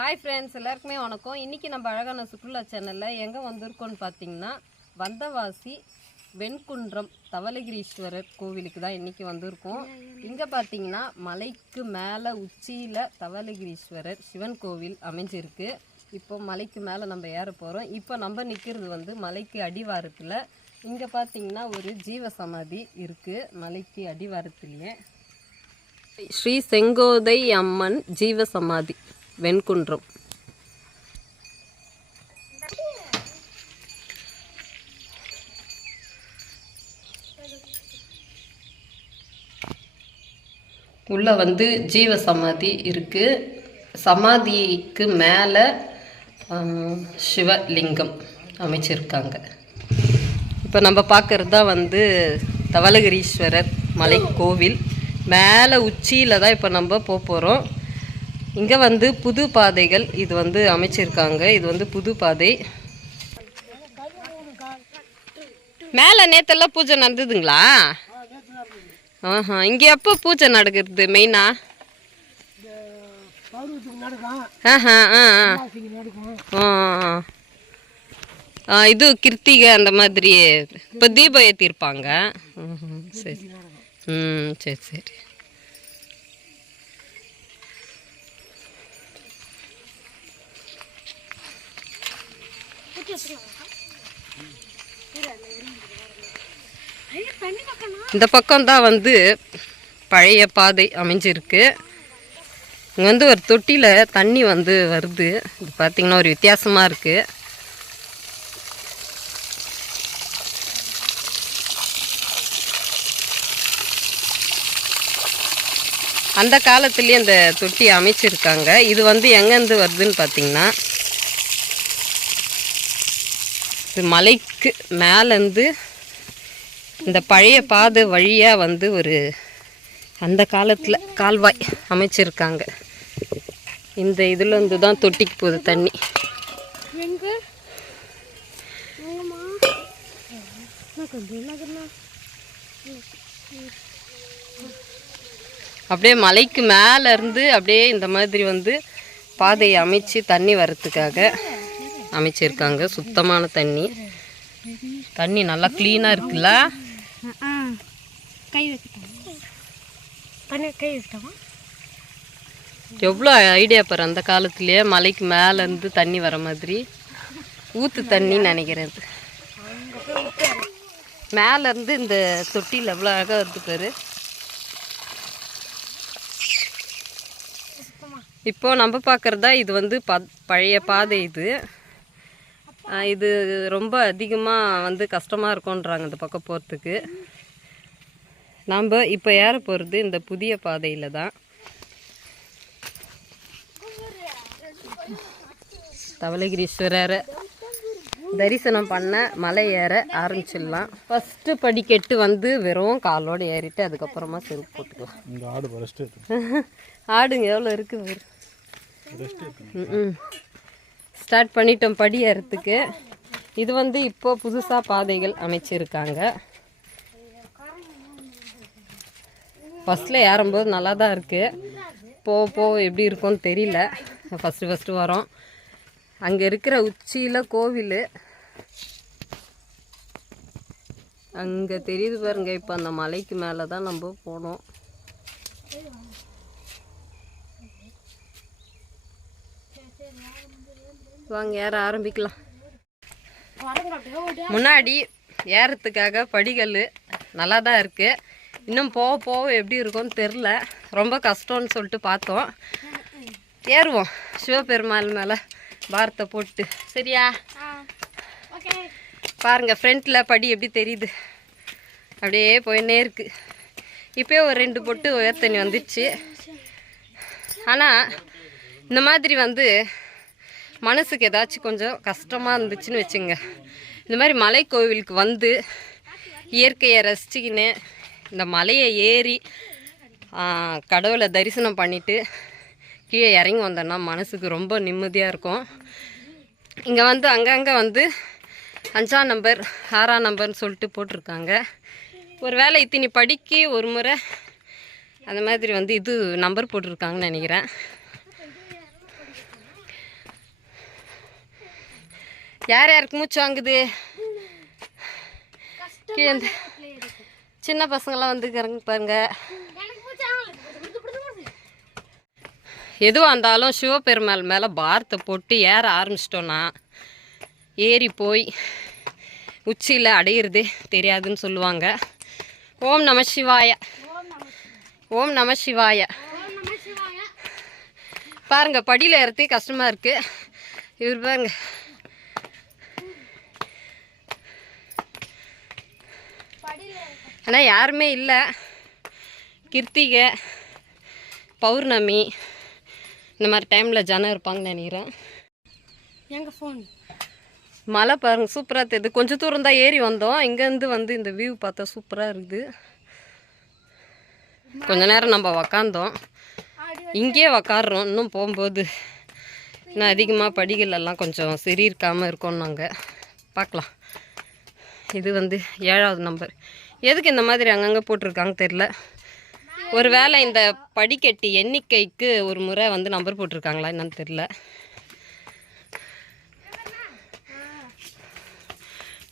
Hi friends, எல்லாருக்குமே வணக்கம். இன்றைக்கி நம்ம அழகான சுற்றுலா சேனலில் எங்கே வந்திருக்கோன்னு பார்த்தீங்கன்னா வந்தவாசி வெண்குன்றம் தவளகிரீஸ்வரர் கோவிலுக்கு தான் இன்றைக்கி வந்திருக்கோம். இங்கே பார்த்தீங்கன்னா மலைக்கு மேலே உச்சியில் தவளகிரீஸ்வரர் சிவன் கோவில் அமைஞ்சிருக்கு. இப்போ மலைக்கு மேலே நம்ம ஏற போகிறோம். இப்போ நம்ம நிற்கிறது மலைக்கு அடிவாரத்தில். இங்கே பார்த்தீங்கன்னா ஒரு ஜீவ சமாதி இருக்குது மலைக்கு அடிவாரத்துலேயே. ஸ்ரீ செங்கோதை அம்மன் ஜீவ சமாதி வெண்குன்றம். உள்ள ஜீவ சமாதி இருக்கு. சமாதிக்கு மேலே சிவலிங்கம் அமைச்சிருக்காங்க. இப்போ நம்ம பார்க்கறது தான் தவளகிரீஸ்வரர் மலை கோவில். மேலே உச்சியில் தான் இப்போ நம்ம போக போகிறோம். இங்கே புது பாதைகள் இது அமைச்சிருக்காங்க. இது புது பாதை. மேலே நேற்றெல்லாம் பூஜை நடந்ததுங்களா? ஆஹா, இங்கே எப்போ பூஜை நடக்கிறது மெயினா? ஆஹா இது கிருத்திகை அந்த மாதிரி இப்போ தீபம் ஏற்றிருப்பாங்க. சரி. சரி சரி. இந்த பக்கம் தான் பழைய பாதை அமைஞ்சிருக்கு. இங்கே ஒரு தொட்டியில் தண்ணி வருது. இது பார்த்திங்கன்னா ஒரு வித்தியாசமாக இருக்குது. அந்த காலத்துலேயே அந்த தொட்டி அமைச்சிருக்காங்க. இது எங்கேருந்து வருதுன்னு பார்த்திங்கன்னா இது மலைக்கு மேலேருந்து இந்த பழைய பாதை வழியாக ஒரு அந்த காலத்தில் கால்வாய் அமைச்சிருக்காங்க. இந்த இதுலேருந்து தான் தொட்டிக்கு போகுது தண்ணி. அப்படியே மலைக்கு மேலேருந்து அப்படியே இந்த மாதிரி பாதையை அமைச்சு தண்ணி வர்றதுக்காக அமைச்சிருக்காங்க. சுத்தமான தண்ணி. தண்ணி நல்லா க்ளீனாக இருக்குல்ல? எவ்வளோ ஐடியா பாரு. அந்த காலத்துலேயே மலைக்கு மேலேருந்து தண்ணி வர மாதிரி ஊற்று தண்ணின்னு நினைக்கிறேன். மேலேருந்து இந்த தொட்டியில் எவ்வளோ அழகாக வருது பாரு. இப்போ நம்ம பார்க்குறதா இது பழைய பாதை. இது ரொம்ப அதிகமாக கஷ்டமாக இருக்கும்ன்றாங்க இந்த பக்கம் போகிறதுக்கு. நம்ம இப்போ ஏற போகிறது இந்த புதிய பாதையில் தான். தவளகிரீஸ்வரரை தரிசனம் பண்ண மலை ஏற ஆரம்பிச்சிடலாம். ஃபஸ்ட்டு படிக்கட்டு வெறும் காலோடு ஏறிட்டு அதுக்கப்புறமா செருப்பு போட்டுக்கலாம். ஆடுங்க எவ்வளோ இருக்குது. ஸ்டார்ட் பண்ணிட்டோம் படி ஏறத்துக்கு. இது இப்போ புதுசாக பாதைகள் அமைச்சிருக்காங்க. ஃபஸ்ட்டில் ஏறும்போது நல்லா தான் இருக்குது. போ எப்படி இருக்கும்னு தெரியல. ஃபஸ்ட்டு வரோம். அங்கே இருக்கிற உச்சியில் கோவில் அங்கே தெரியுது பாருங்க. இப்போ அந்த மலைக்கு மேலே தான் நம்ம போனோம். வாங்க ஏற ஆரம்பிக்கலாம். முன்னாடி ஏறத்துக்காக படிகள் நல்லா தான் இருக்குது. இன்னும் போக எப்படி இருக்கும்னு தெரில. ரொம்ப கஷ்டம்னு சொல்லிட்டு பார்த்தோம். ஏறுவோம் சிவபெருமாள் மேலே பாரத்தை போட்டு. சரியா? பாருங்கள் ஃப்ரண்ட்டில் படி எப்படி தெரியுது. அப்படியே போயின்னே இருக்குது. இப்போயே ஒரு 2 பொட்டு உயர் தண்ணி வந்துடுச்சு. ஆனால் இந்த மாதிரி மனசுக்கு ஏதாச்சும் கொஞ்சம் கஷ்டமாக இருந்துச்சுன்னு வச்சுங்க, இந்த மாதிரி மலை கோவிலுக்கு இயற்கையை ரசிச்சுக்கின்னு இந்த மலையை ஏறி கடவுளை தரிசனம் பண்ணிவிட்டு கீழே இறங்கி வந்தோன்னா மனசுக்கு ரொம்ப நிம்மதியாக இருக்கும். இங்கே அங்கங்கே 5ஆம் நம்பர் 6ஆம் நம்பர்னு சொல்லிட்டு போட்டிருக்காங்க. ஒரு வேளை இத்தனி படிக்கு ஒரு முறை அந்த மாதிரி இது நம்பர் போட்டிருக்காங்கன்னு நினைக்கிறேன். யார் யாருக்கு மூச்சு வாங்குது? கீழே சின்ன பசங்களாம் வந்து பாருங்க. எதுவாக இருந்தாலும் சிவபெருமாள் மேலே பாரத்தை போட்டு ஏற ஆரம்பிச்சிட்டோன்னா ஏறி போய் உச்சியில் அடையிறதே தெரியாதுன்னு சொல்லுவாங்க. ஓம் நம சிவாய, ஓம் நம சிவாய. பாருங்க, படியில் ஏறதே கஷ்டமாக இருக்குது. இவர் பாருங்க, ஆனால் யாருமே இல்லை. கிருத்திகை, பௌர்ணமி இந்த மாதிரி டைமில் ஜனம் இருப்பாங்கன்னு நினைக்கிறேன். எங்கள் ஃபோன் மழை பாருங்க, சூப்பராக தெரியுது. கொஞ்சம் தூரம் தான் ஏறி வந்தோம். இங்கேருந்து வந்து இந்த வியூ பார்த்தா சூப்பராக இருக்குது. கொஞ்ச நேரம் நம்ம உக்காந்தோம், இங்கேயே உக்காடுறோம். இன்னும் போகும்போது இன்னும் அதிகமாக படிகளெல்லாம் கொஞ்சம் சரி இருக்காமல் இருக்கோம். நாங்கள் பார்க்கலாம். இது வந்து 7வது நம்பர். எதுக்கு இந்த மாதிரி அங்கங்கே போட்டிருக்காங்க தெரில. ஒரு வேளை இந்த படிக்கட்டு எண்ணிக்கைக்கு ஒரு முறை வந்து நம்பர் போட்டிருக்காங்களா என்னன்னு தெரில.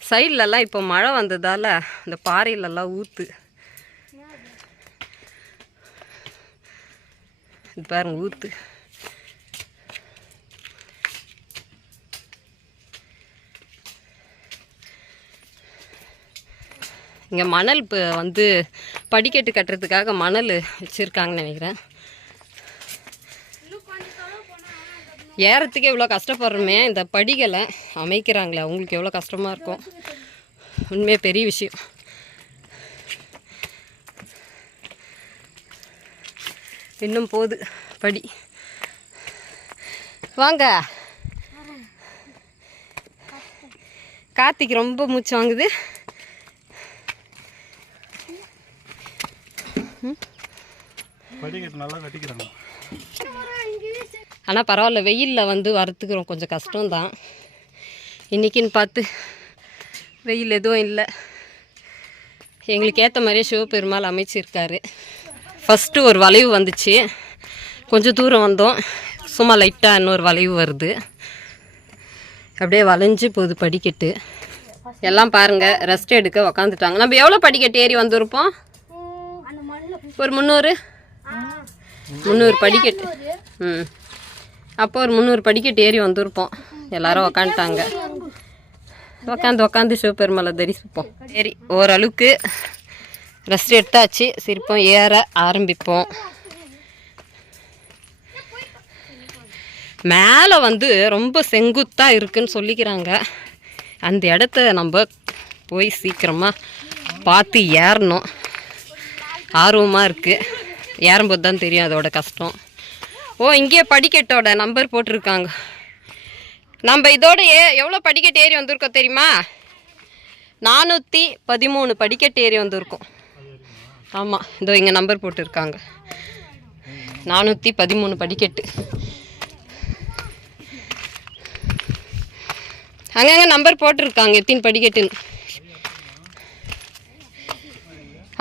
சைட்லலாம் இப்போ மழை வந்ததால் இந்த பாறையிலலாம் ஊற்று பாருங்க, ஊற்று. இங்கே மணல் இப்போ வந்து படிக்கட்டு கட்டுறதுக்காக மணல் வச்சுருக்காங்கன்னு நினைக்கிறேன். ஏறத்துக்கு எவ்வளோ கஷ்டப்படுறோமே, இந்த படிகளை அமைக்கிறாங்களே அவங்களுக்கு எவ்வளோ கஷ்டமாக இருக்கும். உண்மையாக பெரிய விஷயம். இன்னும் போகுது படி. வாங்க, கார்த்திக் ரொம்ப மூச்சு வாங்குது. ஆனால் பரவாயில்ல, வெயிலில் வந்து வரத்துக்கு கொஞ்சம் கஷ்டம்தான். இன்றைக்கின்னு பார்த்து வெயில் எதுவும் இல்லை. எங்களுக்கு ஏற்ற மாதிரியே சிவபெருமாள் அமைச்சிருக்காரு. ஃபஸ்ட்டு ஒரு வளைவு வந்துச்சு, கொஞ்சம் தூரம் வந்தோம். சும்மா லைட்டாக இன்னொரு வளைவு வருது. அப்படியே வளைஞ்சு போகுது படிக்கட்டு. எல்லாம் பாருங்கள், ரெஸ்ட் எடுக்க உக்காந்துட்டாங்க. நம்ம எவ்வளோ படிக்கட்டு ஏறி வந்திருப்போம்? ஒரு 300 படிக்கட்டு. அப்போ ஒரு 300 படிக்கட்டு ஏறி வந்திருப்போம். எல்லாரும் உக்காந்துட்டாங்க. உக்காந்து சிவபெருமாளை தரிசிப்போம். சரி, ஓரளவுக்கு ரெஸ்ட் எடுத்தாச்சு. சிரிப்போம், ஏற ஆரம்பிப்போம். மேலே வந்து ரொம்ப செங்குத்தாக இருக்குன்னு சொல்லிக்கிறாங்க. அந்த இடத்த நம்ம போய் சீக்கிரமாக பார்த்து ஏறணும். ஆர்வமாக இருக்குது. ஏறும்போது தான் தெரியும் அதோட கஷ்டம். ஓ, இங்கேயே படிக்கட்டோட நம்பர் போட்டிருக்காங்க. நம்ம இதோட எவ்வளோ படிக்கட்டு ஏறி வந்திருக்கோம் தெரியுமா? 413 படிக்கட்டு ஏறி வந்திருக்கோம். ஆமாம், இதோ இங்கே நம்பர் போட்டிருக்காங்க. 413 படிக்கட்டு. அங்கங்கே நம்பர் போட்டிருக்காங்க எத்தனை படிக்கட்டுன்னு.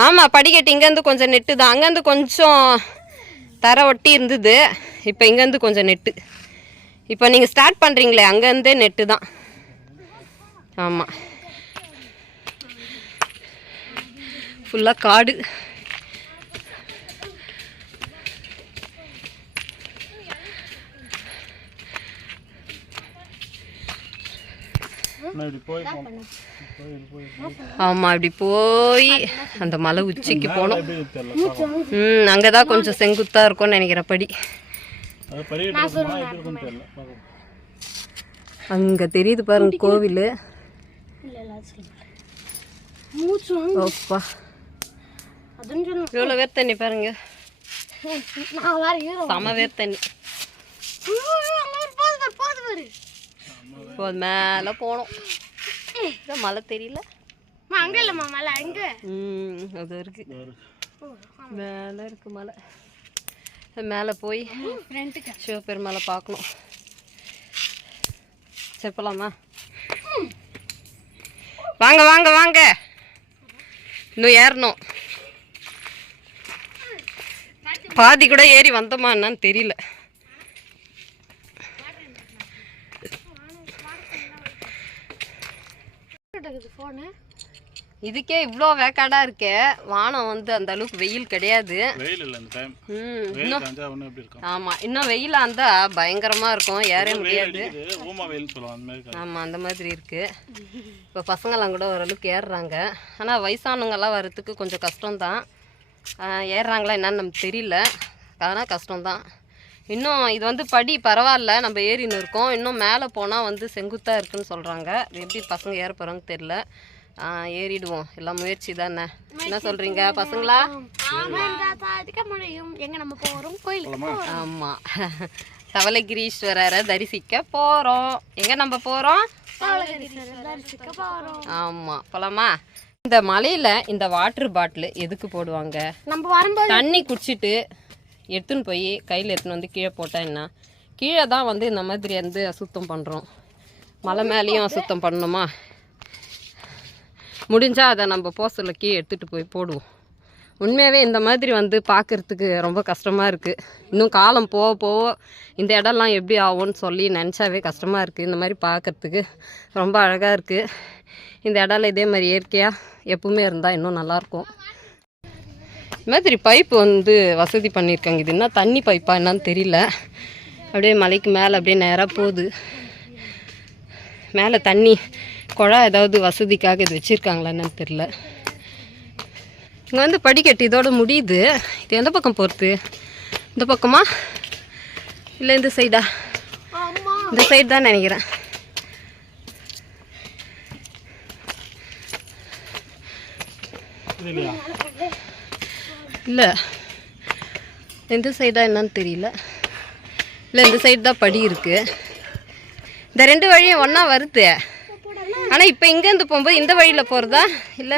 ஆமாம், படிக்கட்டு இங்கேருந்து கொஞ்சம் நெட்டு தான். அங்கேருந்து கொஞ்சம் தர ஒட்டி இருந்தது. இப்போ இங்கேருந்து கொஞ்சம் நெட்டு. இப்போ நீங்கள் ஸ்டார்ட் பண்ணுறீங்களே, அங்கேருந்தே நெட்டு தான். ஆமாம், ஃபுல்லாக காடு. ஆமாம், இப்படி போய் அந்த மலை உச்சிக்கு போனோம். அங்கே தான் கொஞ்சம் செங்குத்தாக இருக்கும்னு நினைக்கிறேன் படி. அங்கே தெரியுது பாருங்க கோவில். ஓப்பா, இவ்வளோ வேர் தண்ணி பாருங்க. செம வேர் தண்ணி. மேலே போனோம். மலை தெரியல, அது இருக்கு, மேலே இருக்கு மலை. மேலே போய் சிவபெருமாளை பார்க்கணும். சரி, போலாமா? வாங்க வாங்க வாங்க, இன்னும் ஏறணும். பாதி கூட ஏறி வந்தோமா என்னன்னு தெரியல. மாட்டேங்குது ஃபோனு. இதுக்கே இவ்வளோ வேக்காடா இருக்கே. வானம் வந்து அந்த அளவுக்கு வெயில் கிடையாது. வெயில் இல்ல இந்த டைம். இன்னும் ஒண்ணு எப்படி இருக்கும்? ஆமா, இன்னும் வெயிலா இருந்தா பயங்கரமா இருக்கும், ஏற முடியாது. ஊமா வெயில் சொல்லுவாங்க அந்த மாதிரி. ஆமா, அந்த மாதிரி இருக்கு. இப்போ பசங்கெல்லாம் கூட ஓரளவுக்கு ஏறுறாங்க. ஆனா வயசானவங்கெல்லாம் வர்றதுக்கு கொஞ்சம் கஷ்டம்தான். ஏறுறாங்களா என்னன்னு நமக்கு தெரியல, அதனால் கஷ்டம்தான். இன்னும் இது வந்து படி பரவாயில்ல, நம்ம ஏறின்னு இருக்கோம். இன்னும் மேலே போனால் வந்து செங்குத்தாக இருக்குன்னு சொல்கிறாங்க. எப்படி பசங்க ஏற போகிறாங்க தெரில. ஏறிடுவோம், எல்லாம் முயற்சி தானே. என்ன சொல்கிறீங்க பசங்களா? எங்கே நம்ம போகிறோம்? கோயிலுக்கு. ஆமாம், தவளகிரீஸ்வரரை தரிசிக்க போகிறோம். எங்கே நம்ம போகிறோம்? ஆமாம், போலாமா? இந்த மலையில் இந்த வாட்டர் பாட்டில் எதுக்கு போடுவாங்க? நம்ம வரும்போது தண்ணி குடிச்சிட்டு எடுத்துன்னு போய் கையில் எடுத்துன்னு வந்து கீழே போட்டால் என்ன? கீழே தான் வந்து இந்த மாதிரி வந்து அசுத்தம் பண்ணுறோம். மலை மேலேயும் அசுத்தம் பண்ணணுமா? முடிஞ்சால் அதை நம்ம போசல கீழே எடுத்துகிட்டு போய் போடுவோம். உண்மையாகவே இந்த மாதிரி வந்து பார்க்குறதுக்கு ரொம்ப கஷ்டமாக இருக்குது. இன்னும் காலம் போக போக இந்த இடம்லாம் எப்படி ஆகும்னு சொல்லி நினச்சாவே கஷ்டமாக இருக்குது. இந்த மாதிரி பார்க்குறதுக்கு ரொம்ப அழகாக இருக்குது. இந்த இடம்ல இதே மாதிரி இயற்கையாக எப்பவுமே இருந்தால் இன்னும் நல்லாயிருக்கும். இது மாதிரி பைப்பு வந்து வசதி பண்ணியிருக்காங்க. இது என்ன தண்ணி பைப்பா என்னன்னு தெரியல. அப்படியே மலைக்கு மேலே அப்படியே நேராக போகுது. மேலே தண்ணி குழா ஏதாவது வசதிக்காக இது வச்சுருக்காங்களா என்னன்னு தெரில. இங்கே வந்து படிக்கட்டு இதோட முடியுது. இது எந்த பக்கம் போகிறது? இந்த பக்கமா இல்லை இந்த சைடா? இந்த சைடு தான் நினைக்கிறேன். இல்லை எந்த சைடா என்னன்னு தெரியல. இல்லை இந்த சைடு தான் படி இருக்குது. இந்த ரெண்டு வழியும் ஒன்றா வருது. ஆனால் இப்போ இங்கேருந்து போகும்போது இந்த வழியில் போகிறதா இல்லை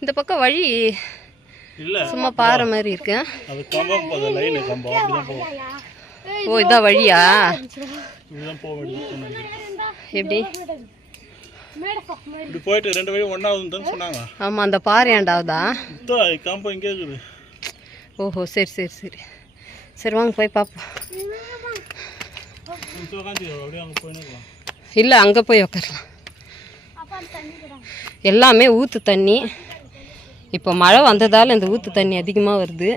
இந்த பக்கம் வழி இல்ல சும்மா பாறை மாதிரி இருக்கு. அது கம்பம் போகுது, லைன் கம்பம் அப்படிதான் போகும். ஓ, இதான் வழியா? இதுதான் போக வேண்டியது. எப்படி இப்படி போயிட்டு ரெண்டு வழி ஒன்றாவதுன்னு சொன்னாங்க. ஆமாம், அந்த பாறை ஏண்டாவதா? கம்பம் இங்கே இருக்குது. ஓஹோ, சரி சரி சரி சரி, வாங்க போய் பார்ப்போம். அப்படியே அங்கே போயிடலாம். இல்லை, அங்கே போய் உக்காரலாம். எல்லாமே ஊற்று தண்ணி. இப்போ மழை வந்ததால் இந்த ஊற்று தண்ணி அதிகமாக வருது.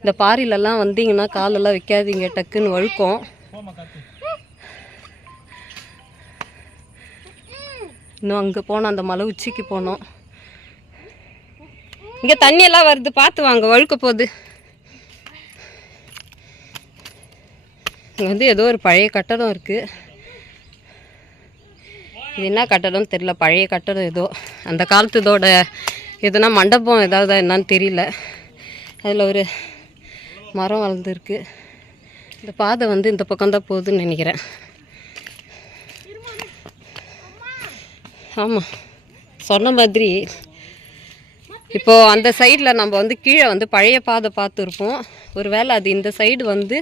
இந்த பாறையிலலாம் வந்தீங்கன்னா காலெல்லாம் வைக்காதீங்க, டக்குன்னு வழுக்கும். இன்னும் அங்கே போனோம், அந்த மலை உச்சிக்கு போனோம். இங்கே தண்ணியெல்லாம் வருது, பார்த்து வாங்க, வழுக்க போகுது. இங்கே வந்து ஏதோ ஒரு பழைய கட்டடம் இருக்குது. இது என்ன கட்டடம்னு தெரியல, பழைய கட்டடம் ஏதோ. அந்த காலத்து இதோட எதுனா மண்டபம் ஏதாவது என்னன்னு தெரியல. அதில் ஒரு மரம் வளர்ந்துருக்கு. இந்த பாதை வந்து இந்த பக்கம்தான் போகுதுன்னு நினைக்கிறேன். ஆமாம், சொன்ன மாதிரி இப்போது அந்த சைடில் நம்ம வந்து கீழே வந்து பழைய பாதை பார்த்துருப்போம். ஒரு வேளை அது இந்த சைடு வந்து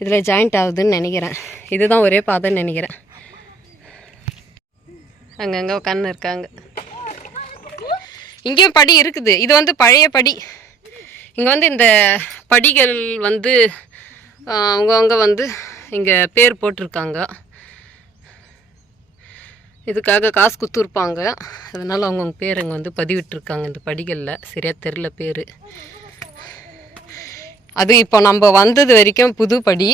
இதில் ஜாயிண்ட் ஆகுதுன்னு நினைக்கிறேன். இதுதான் ஒரே பாதைன்னு நினைக்கிறேன். அங்கங்கே உட்காந்து இருக்காங்க. இங்கேயும் படி இருக்குது. இது வந்து பழைய படி. இங்கே வந்து இந்த படிகள் வந்து அவங்கவுங்க வந்து இங்கே பேர் போட்டிருக்காங்க. இதுக்காக காசு கொடுத்துருப்பாங்க. அதனால் அவங்கவுங்க பேர் அங்கே வந்து பதிவிட்டுருக்காங்க இந்த படிகளில். சரியாக தெரில பேர். அது இப்போ நம்ம வந்தது வரைக்கும் புது படி.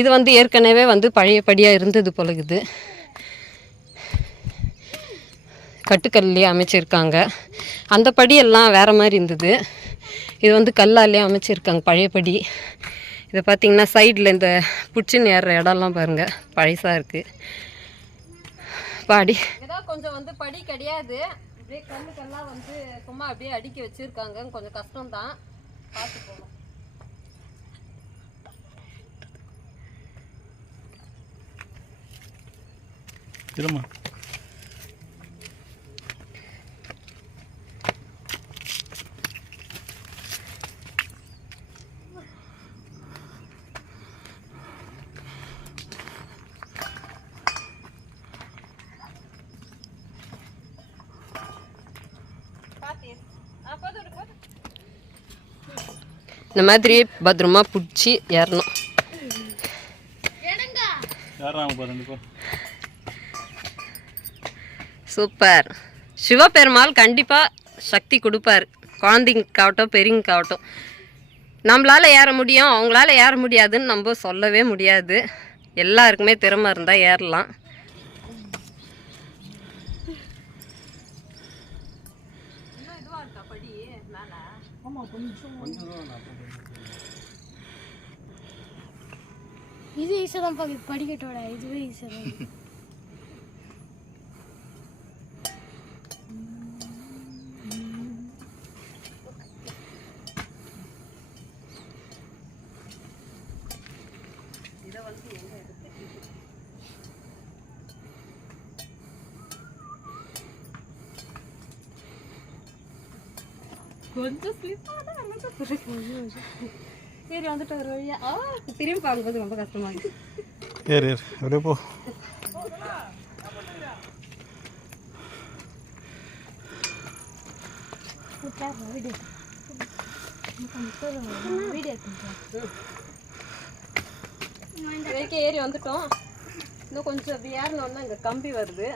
இது வந்து ஏற்கனவே வந்து பழைய படியாக இருந்தது பழகுது. கட்டுக்கல்லையே அமைச்சிருக்காங்க. அந்த படியெல்லாம் வேறு மாதிரி இருந்தது. இது வந்து கல்லாலே அமைச்சிருக்காங்க, பழைய படி. இதை பார்த்திங்கன்னா சைடில் இந்த புடிச்சின்னு ஏறுற இடம்லாம் பாருங்கள், பழசாக இருக்குது. பாடி ஏதோ கொஞ்சம் வந்து படி கிடையாது, அப்படியே கல்லுக்கெல்லாம் வந்து சும்மா அப்படியே அடுக்கி வச்சுருக்காங்க. கொஞ்சம் கஷ்டம்தான், பார்த்து போகணும். திரும்ப இந்த மாதிரி பத்திரமா பிடிச்சி ஏறணும். சூப்பர். சிவபெருமாள் கண்டிப்பாக சக்தி கொடுப்பார், குழந்தைங்காகட்டும் பெரியங்காகட்டும். நம்மளால் ஏற முடியும், அவங்களால ஏற முடியாதுன்னு நம்ம சொல்லவே முடியாது. எல்லாருக்குமே திறமை இருந்தால் ஏறலாம். இது ஈஸியாக தான் பார்க்குது, படிக்கட்டோட இதுவே ஈஸியாக தான். கொஞ்சம் சரி வந்துட்டு ஒரு வழியா திரும்பி பார்க்கும்போது ரொம்ப கஷ்டமாகுது. ஏறு ஏறு அப்படியே போ. ஏறி வந்துட்டோம். இன்னும் கொஞ்சம் அப்படி ஏறினோன்னா இங்கே கம்பி வருது,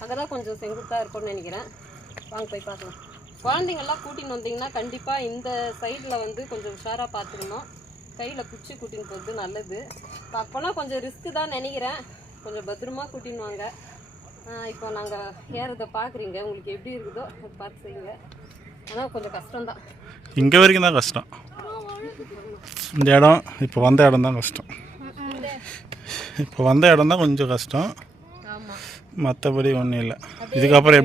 அங்கே தான் கொஞ்சம் செங்குத்தாக இருக்கும்னு நினைக்கிறேன். வாங்க போய் பார்க்கலாம். குழந்தைங்கள்லாம் கூட்டின்னு வந்தீங்கன்னா கண்டிப்பாக இந்த சைடில் வந்து கொஞ்சம் உஷாராக பார்த்துக்கணும். கையில் குச்சி கூட்டின்னு போகிறது நல்லது. அப்போனா கொஞ்சம் ரிஸ்க்கு தான் நினைக்கிறேன், கொஞ்சம் பத்திரமா கூட்டின்னு வாங்க. இப்போ நாங்கள் ஏறதை பார்க்குறீங்க, உங்களுக்கு எப்படி இருக்குதோ அதை பார்த்து செய்யுங்க. ஆனால் கொஞ்சம் கஷ்டம்தான். இங்கே வரைக்கும் தான் கஷ்டம். இந்த இடம் இப்போ வந்த இடம் தான் கஷ்டம். இப்போ வந்த இடம் தான் கொஞ்சம் கஷ்டம், ஆமாம். மற்றபடி ஒன்றும் இல்லை. இதுக்கப்புறம்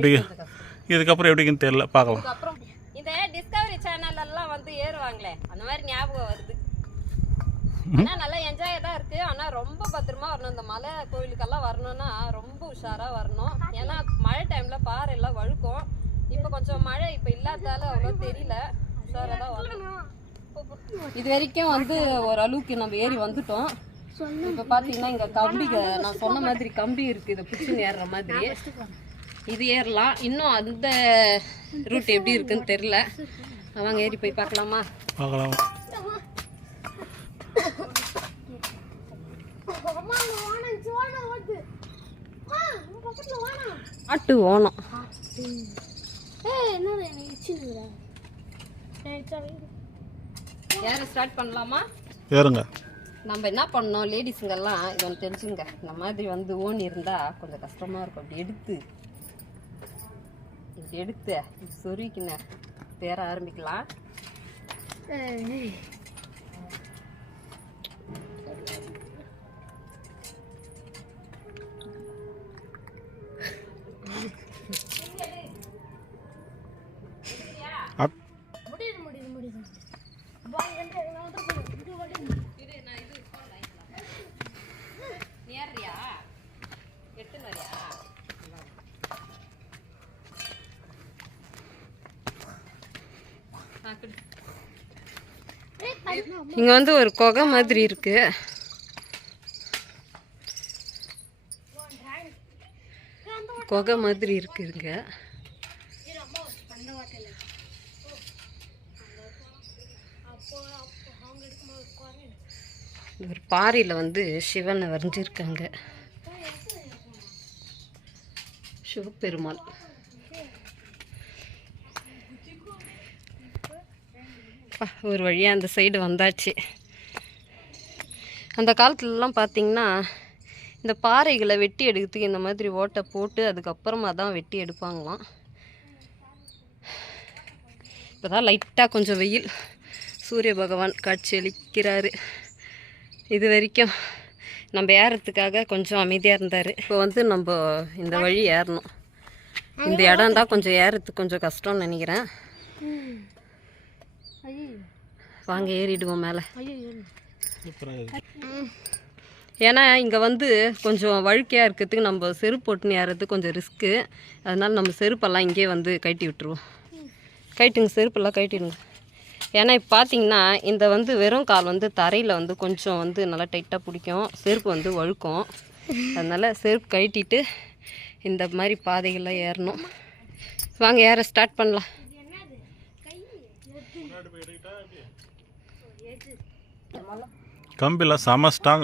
எப்படின்னு தெரியல, பார்க்கலாம். அப்புறம் இந்த டிஸ்கவரி சேனல்லாம் வந்து ஏறுவாங்களே, அந்த மாதிரி ஞாபகம் வருது. ஆனால் நல்லா என்ஜாய் தான் இருக்குது. ஆனால் ரொம்ப பத்திரமா வரணும். இந்த மலை கோயிலுக்கெல்லாம் வரணும்னா ரொம்ப உஷாராக வரணும். ஏன்னா மழை டைமில் பாறை எல்லாம் வழுக்கும். இப்போ கொஞ்சம் மழை இப்போ இல்லாததால அவ்வளோ தெரியல, உஷாராக தான் வரணும். இது வரைக்கும் வந்து ஓரளவுக்கு நம்ம ஏறி வந்துட்டோம். இப்போ பார்த்தீங்கன்னா இங்கே கம்பி, நான் சொன்ன மாதிரி கம்பி இருக்குது, இதை பிடிச்சின்னு ஏறுற மாதிரி. இது ஏறலாம். இன்னும் அந்த ரூட் எப்படி இருக்குன்னு தெரியல. அவங்க ஏறி போய் பார்க்கலாமா? பார்க்கலாம். ஆட்டு ஓணம் ஏற ஸ்டார்ட் பண்ணலாமா? ஏறுங்க. நம்ம என்ன பண்ணோம், லேடிஸுங்கெல்லாம் இது ஒன்று தெரிஞ்சுங்க. இந்த மாதிரி வந்து ஓணி இருந்தால் கொஞ்சம் கஷ்டமாக இருக்கும். அப்படி எடுத்து இப்படி சொருக்கின பேர ஆரம்பிக்கலாம். இங்க வந்து ஒரு குகை மாதிரி இருக்கு. குகை மாதிரி இருக்குங்க. ஒரு பாறையில் வந்து சிவனை வரைஞ்சிருக்காங்க, சிவபெருமாள். ஒரு வழியாக அந்த சைடு வந்தாச்சு. அந்த காலத்துலலாம் பார்த்திங்கன்னா இந்த பாறைகளை வெட்டி எடுக்கிறதுக்கு இந்த மாதிரி ஓட்டை போட்டு அதுக்கப்புறமா தான் வெட்டி எடுப்பாங்களாம். இப்போ தான் லைட்டாக கொஞ்சம் வெயில், சூரிய பகவான் காட்சி அளிக்கிறாரு. இது வரைக்கும் நம்ம ஏறத்துக்காக கொஞ்சம் அமைதியாக இருந்தார். இப்போ வந்து நம்ம இந்த வழி ஏறணும். இந்த இடம் தான் கொஞ்சம் ஏறத்துக்கு கொஞ்சம் கஷ்டம்னு நினைக்கிறேன். வாங்க ஏறிடுவோம் மேலே. ஏன்னா இங்கே வந்து கொஞ்சம் வழுக்கையாக இருக்கிறதுக்கு நம்ம செருப்பு போட்டுன்னு ஏறது கொஞ்சம் ரிஸ்க்கு. அதனால் நம்ம செருப்பெல்லாம் இங்கே வந்து கழட்டி விட்டுருவோம். கழட்டுங்க, செருப்பெல்லாம் கழட்டிடுங்க. ஏன்னா இப்போ பார்த்தீங்கன்னா இந்த வந்து வெறும் கால் வந்து தரையில் வந்து கொஞ்சம் வந்து நல்லா டைட்டாக பிடிக்கும், செருப்பு வந்து வழுக்கும். அதனால் செருப்பு கழட்டிட்டு இந்த மாதிரி பாதைகள்லாம் ஏறணும். வாங்க ஏற ஸ்டார்ட் பண்ணலாம். கம்பியில் செம ஸ்ட்ராங்.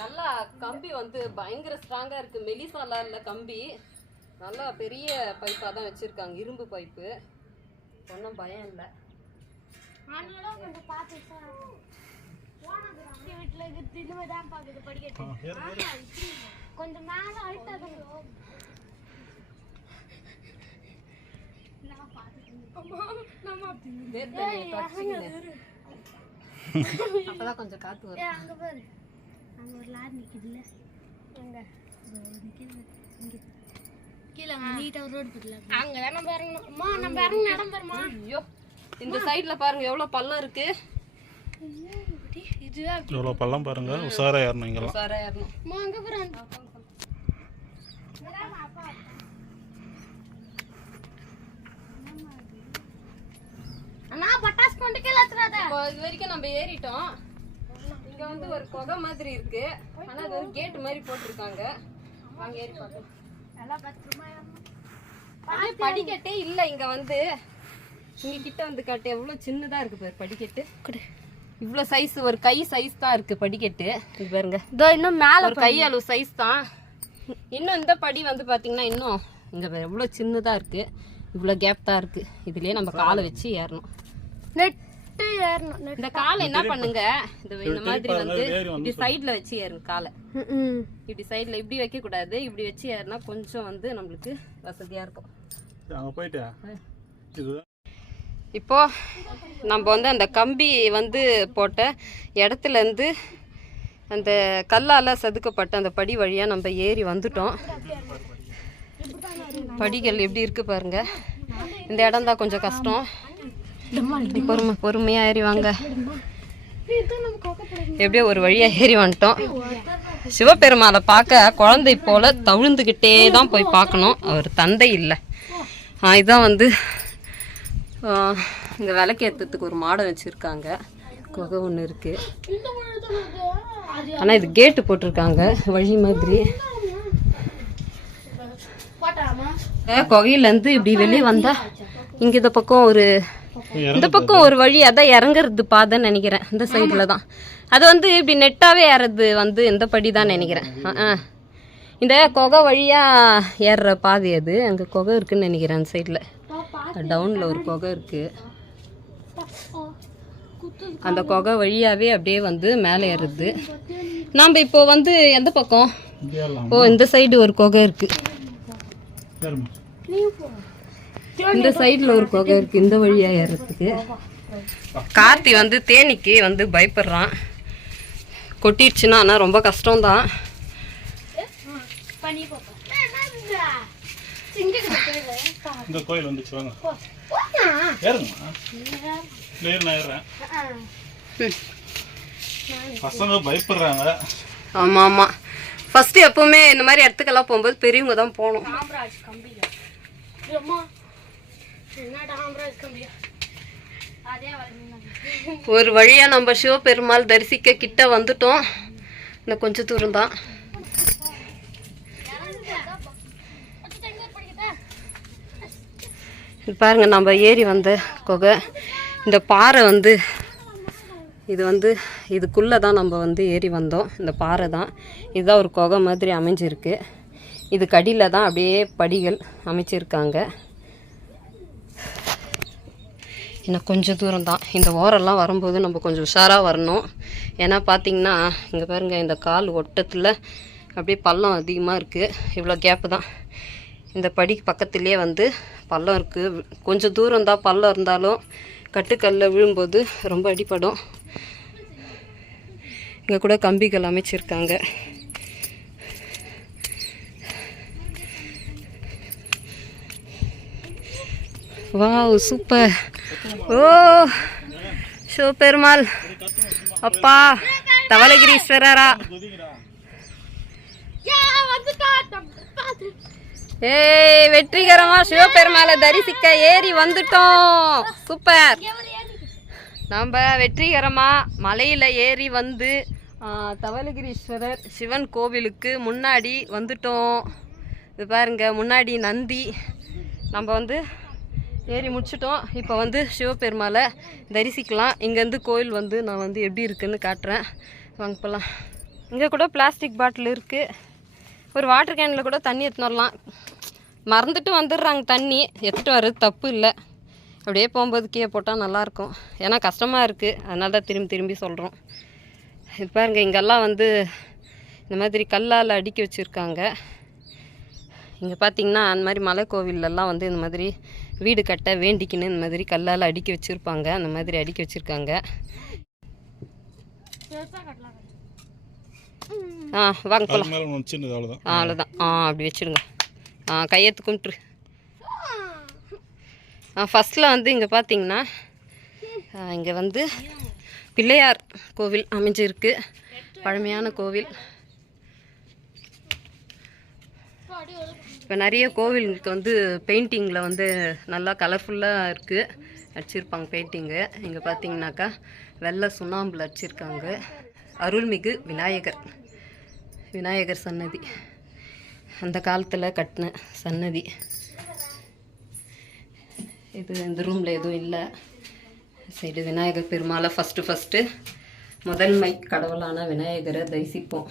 நல்லா கம்பி வந்து பயங்கர ஸ்ட்ராங்காக இருக்குது. மெலிசாலாம் இல்லை கம்பி, நல்லா பெரிய பைப்பாக தான் வச்சுருக்காங்க, இரும்பு பைப்பு. ஒன்றும் பயம் இல்லை. கொஞ்சம் மேலே அப்பதான் கொஞ்சம் காத்து வரும். அங்க பாரு, அங்க ஒரு லாரி நிக்குதுல்ல, அங்க கீழே நீட்டா ஒரு ரோடு போடல, அங்கதான் நம்ம இறங்கணும். அம்மா நம்ம இறங்கி இடம் பாருமா. ஐயோ, இந்த சைடுல பாருங்க எவ்வளவு பள்ளம் இருக்கு. இதுவே இவ்வளோ பள்ளம் பாருங்க. உஷாரா ஏறணும் இங்கெல்லாம். சாரா ஏறணும். அம்மா அங்க பாரு. அண்ணா பட்டாஸ் கொண்டு கீழே வச்சிராத. இப்போ இது வரைக்கும் நம்ம ஏறிட்டோம். இங்க வந்து ஒரு குகை மாதிரி இருக்கு, ஆனா அது ஒரு கேட் மாதிரி போட்டிருக்காங்க. வாங்க ஏறி பார்க்கலாம். நல்லா பத்திரமா ஏறணும். அப்படியே படிக்கட்டே இல்ல இங்க வந்து. இங்க கிட்ட வந்து காட்டு எவ்வளவு சின்னதா இருக்கு பாரு படிக்கட்டு. இவ்வளவு சைஸ், ஒரு கை சைஸ் தான் இருக்கு படிக்கட்டு. இது பாருங்க, இதோ இன்னும் மேல ஒரு கை அளவு சைஸ் தான். இன்னும் இந்த படி வந்து பாத்தீங்கன்னா இன்னும் இங்க பாரு எவ்வளவு சின்னதா இருக்கு. இவ்வளவு கேப் தான் இருக்கு. இதுலயே நம்ம காலை வச்சு ஏறணும். நெட்டு ஏறணும். இந்த காலை என்ன பண்ணுங்க, இந்த மாதிரி வந்து இப்படி சைட்ல வச்சு ஏறுங்க காலை. இப்படி சைட்ல இப்படி வைக்க கூடாது, இப்படி வச்சு ஏறினா கொஞ்சம் வந்து நம்மளுக்கு வசதியா இருக்கும். அங்கே போயிட்டா இதுதான். இப்போ நம்ம வந்து அந்த கம்பி வந்து போட்ட இடத்துல இருந்து அந்த கல்லால செதுக்கப்பட்ட அந்த படி வழியா நம்ம ஏறி வந்துட்டோம். படிகள் எப்படி இருக்கு பாருங்க. இந்த இடம் தான் கொஞ்சம் கஷ்டம். பொறுமையா ஏறி வாங்க. எப்படியோ ஒரு வழியா ஏறி வந்துட்டோம். சிவபெருமாளை பார்க்க குழந்தை போல தவிழ்ந்துகிட்டே தான் போய் பார்க்கணும். அவர் தந்தை இல்லை. இதுதான் வந்து இங்க விளக்கேற்றத்துக்கு ஒரு மாடம் வச்சிருக்காங்க. குகை ஒன்று இருக்கு, ஆனா இது கேட்டு போட்டிருக்காங்க வழி மாதிரி. குகையில இருந்து இப்படி வெளியே வந்தா இங்க இந்த பக்கம் ஒரு வழி, அதான் இறங்குறது பாதைன்னு நினைக்கிறேன். இந்த சைட்ல தான் அது வந்து இப்படி நெட்டாவே ஏறது வந்து இந்த படி தான் நினைக்கிறேன். இந்த குகை வழியா ஏறுற பாதை அது. அங்க குகை இருக்குன்னு நினைக்கிறேன். அந்த சைட்ல டவுன்ல ஒரு குகை இருக்கு. அந்த குகை வழியாவே அப்படியே வந்து மேலே ஏறுது. நாம இப்போ வந்து எந்த பக்கம்? இந்த சைடு ஒரு குகை இருக்கு, இந்த சைடுல ஒரு குகை இருக்கு. இந்த வழியா ஏறதுக்கு கார்த்தி வந்து தேனிக்கு வந்து பயப்படுறான். கொட்டிடுச்சுன்னா ஆனால் ரொம்ப கஷ்டம்தான். இந்த கோயில் வந்துச்சு, வாங்க ஏறுங்கம்மா. ஏறுறேன். பசங்க பயப்படுறாங்க. ஆமா ஆமா, ஃபர்ஸ்ட் எப்பவுமே இந்த மாதிரி இடத்துக்கெல்லாம் போகும்போது பெரியவங்க தான் போகணும். ஒரு வழியா நம்ம சிவபெருமாள் தரிசிக்க கிட்ட வந்துட்டோம். இந்த கொஞ்ச தூரம் தான். பாருங்க, நம்ம ஏறி வந்த குகை. இந்த பாறை வந்து இதுக்குள்ளே தான் நம்ம வந்து ஏறி வந்தோம். இந்த பாறை தான், இதுதான் ஒரு குகை மாதிரி அமைஞ்சிருக்கு. இதுக்கு அடியில் தான் அப்படியே படிகள் அமைச்சிருக்காங்க. இன்னும் கொஞ்சம் தூரம் தான். இந்த ஓரெல்லாம் வரும்போது நம்ம கொஞ்சம் உஷாராக வரணும். ஏன்னா பார்த்திங்கன்னா இங்கே பாருங்கள், இந்த கால் ஒட்டத்தில் அப்படியே பள்ளம் அதிகமாக இருக்குது. இவ்வளோ கேப்பு தான். இந்த படிக்கு பக்கத்துலேயே வந்து பள்ளம் இருக்குது. கொஞ்சம் தூரம் தான் பள்ளம் இருந்தாலும் கட்டுக்கல்ல விழும்போது ரொம்ப அடிப்படும். இங்கே கூட கம்பிகள் அமைச்சிருக்காங்க. Wow, super. ஓ சிவபெருமாள் அப்பா தவளகிரீஸ்வரரா. ஏய், வெற்றிகரமா சிவபெருமாளை தரிசிக்க ஏறி வந்துட்டோம். சூப்பர். நம்ம வெற்றிகரமா மலையில ஏறி வந்து தவளகிரீஸ்வரர் சிவன் கோவிலுக்கு முன்னாடி வந்துட்டோம். இது பாருங்க, முன்னாடி நந்தி. நம்ம வந்து ஏறி முடிச்சிட்டோம். இப்போ வந்து சிவபெருமாளை தரிசிக்கலாம். இங்கேருந்து கோயில் வந்து நான் வந்து எப்படி இருக்குன்னு காட்டுறேன். வாங்க போகலாம். இங்கே கூட பிளாஸ்டிக் பாட்டில் இருக்குது. ஒரு வாட்டர் கேனில் கூட தண்ணி எடுத்துன்னு வரலாம். மறந்துட்டு வந்துடுறாங்க. தண்ணி எடுத்துகிட்டு வர்றது தப்பு இல்லை. அப்படியே போகும்போது கீழே போட்டால் நல்லாயிருக்கும். ஏன்னா கஷ்டமாக இருக்குது, அதனால தான் திரும்பி திரும்பி சொல்கிறோம். இப்போ இங்கே இங்கெல்லாம் வந்து இந்த மாதிரி கல்லால் அடுக்கி வச்சுருக்காங்க. இங்கே பார்த்திங்கன்னா அந்த மாதிரி மலை கோவிலெல்லாம் வந்து இந்த மாதிரி வீடு கட்ட வேண்டிக்கின்னு இந்த மாதிரி கல்லால் அடுக்கி வச்சுருப்பாங்க. அந்த மாதிரி அடுக்கி வச்சுருக்காங்க. வாங்க போகலாம். அவ்வளோதான். அப்படி வச்சுடுங்க. கையெழுத்து கும்பிட்ரு. ஃபஸ்ட்டில் வந்து இங்கே பார்த்தீங்கன்னா இங்கே வந்து பிள்ளையார் கோவில் அமைஞ்சிருக்கு. பழமையான கோவில். இப்போ நிறைய கோவிலுக்கு வந்து பெயிண்டிங்கில் வந்து நல்லா கலர்ஃபுல்லாக இருக்குது, அடிச்சிருப்பாங்க பெயிண்டிங்கு. இங்கே பார்த்தீங்கன்னாக்கா வெள்ளை சுண்ணாம்பில் அடிச்சிருக்காங்க. அருள்மிகு விநாயகர் சன்னதி, அந்த காலத்தில் கட்டின சன்னதி இது. இந்த ரூமில் எதுவும் இல்லை. சைடு விநாயகர் பெருமாளை ஃபஸ்ட்டு முதன்மை கடவுளான விநாயகரை தரிசிப்போம்.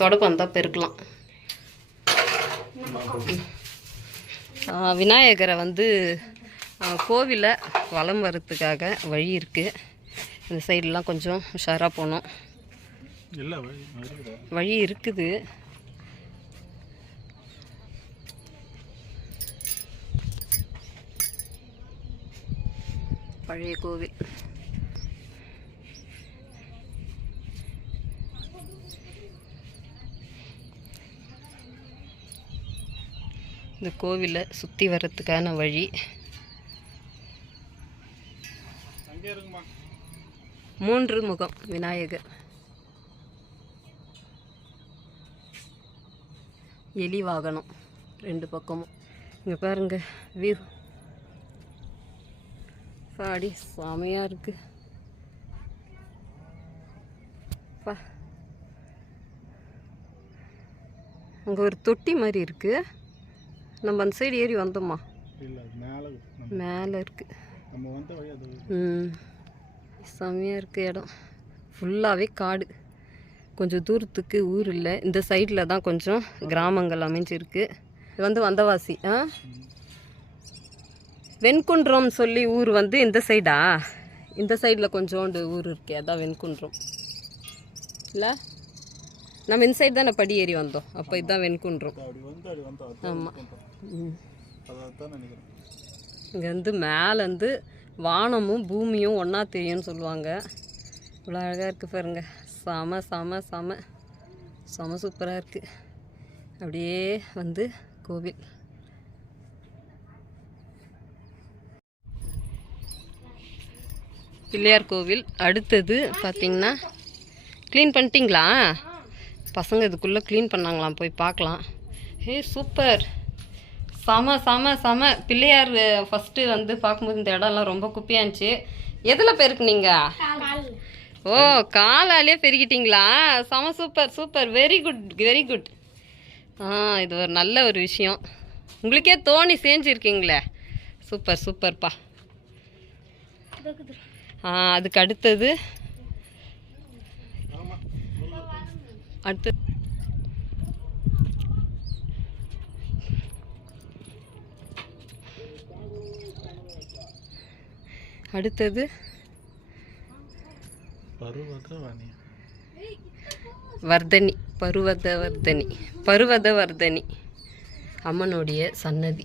தொடக்கம் வந்தால் பெருக்கலாம். விநாயகரை வந்து கோவிலை வலம் வரத்துக்காக வழி இருக்குது. இந்த சைடெலாம் கொஞ்சம் உஷாராக போகணும். வழி இருக்குது. பழைய கோவில். இந்த கோவிலை சுற்றி வர்றதுக்கான வழி. மூன்று முகம் விநாயகர், எலி வாகனம் ரெண்டு பக்கமும். இங்கே பாருங்க வியூ, பாடி செமையாக இருக்கு. அங்கே ஒரு தொட்டி மாதிரி இருக்கு. நம்ம அந்த சைடு ஏறி வந்தோமா? மேலே இருக்கு. செமையாக இருக்குது இடம். ஃபுல்லாகவே காடு. கொஞ்சம் தூரத்துக்கு ஊர் இல்லை. இந்த சைடில் தான் கொஞ்சம் கிராமங்கள் அமைஞ்சிருக்கு. இது வந்து வந்தவாசி. வெண்குன்றம் சொல்லி ஊர் வந்து இந்த சைடா? இந்த சைடில் கொஞ்சோண்டு ஊர் இருக்கே, அதான் வெண்குன்றம் இல்லை? நம்ம இந்த சைடு தானே படி ஏறி வந்தோம். அப்போ இதுதான் வெண்குன்றம். ஆமாம். இங்கே வந்து மேலேருந்து வானமும் பூமியும் ஒன்றா தெரியும்னு சொல்லுவாங்க. இவ்வளோ அழகாக இருக்குது பாருங்க. செம சூப்பராக இருக்குது. அப்படியே வந்து கோவில். பிள்ளையார் கோவில். அடுத்தது பார்த்திங்கன்னா க்ளீன் பண்ணிட்டீங்களா? பசங்க இதுக்குள்ளே க்ளீன் பண்ணாங்களாம், போய் பார்க்கலாம். சூப்பர். செம பிள்ளையார். ஃபஸ்ட்டு வந்து பார்க்கும்போது இந்த இடம்லாம் ரொம்ப குப்பையாக இருந்துச்சு. எதில் பெருக்குனீங்க? ஓ, காலாலே பெருக்கிட்டீங்களா? செம சூப்பர். Very good. இது ஒரு நல்ல ஒரு விஷயம். உங்களுக்கே தோணி செஞ்சுருக்கீங்களே. சூப்பர்ப்பா. அதுக்கு அடுத்தது பருவதவர்தனி அம்மனுடைய சன்னதி.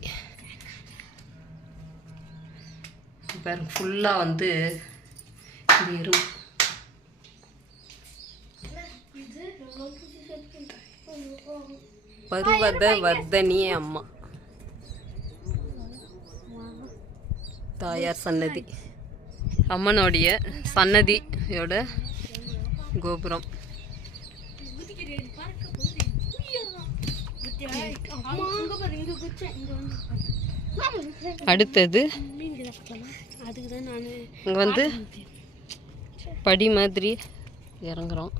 பாருங்க, ஃபுல்லாக வந்து பருவதவர்தனி அம்மா தாயார் சன்னதி. அம்மனுடைய சன்னதியோட கோபுரம். அடுத்தது இங்கே வந்து படி மாதிரி இறங்குறோம்.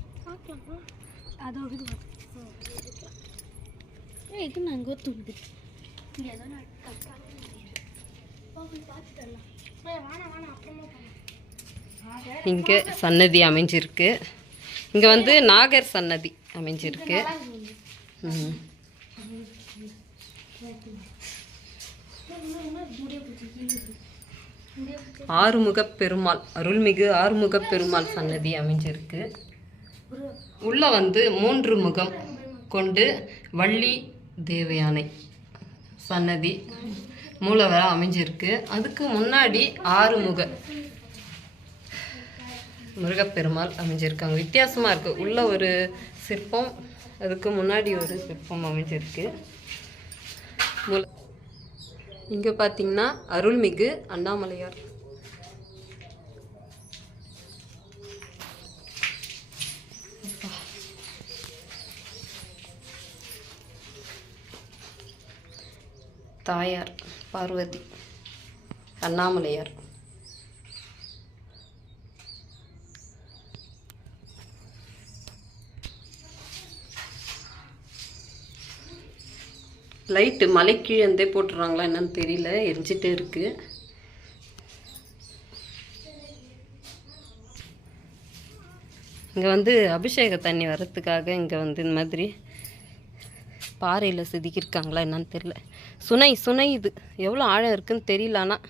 இங்கே சன்னதி அமைஞ்சிருக்கு. இங்கே வந்து நாகர் சன்னதி அமைஞ்சிருக்கு. ஆறுமுகப் பெருமாள், அருள்மிகு ஆறுமுகப் பெருமாள் சன்னதி அமைஞ்சிருக்கு. உள்ள வந்து 3 முகம் கொண்டு வள்ளி தேவயானை சன்னதி மூலவர அமைஞ்சிருக்கு. அதுக்கு முன்னாடி 6 முக முருகப்பெருமாள் அமைஞ்சிருக்காங்க. வித்தியாசமாக இருக்குது. உள்ள ஒரு சிற்பம், அதுக்கு முன்னாடி ஒரு சிற்பம் அமைஞ்சிருக்கு. இங்கே பார்த்தீங்கன்னா அருள்மிகு அண்ணாமலையார். தாயார் பார்வதி, அண்ணாமலையார். லைட்டு மலைக்கீழே போட்டுறாங்களா என்னன்னு தெரியல, எரிஞ்சிட்டே இருக்கு. இங்கே வந்து அபிஷேக தண்ணி வர்றதுக்காக இங்கே வந்து இந்த மாதிரி பாறையில் செதுக்கியிருக்காங்களா என்னன்னு தெரியல. சுனை இது எவ்வளோ ஆழம் இருக்குன்னு தெரியல, ஆனால்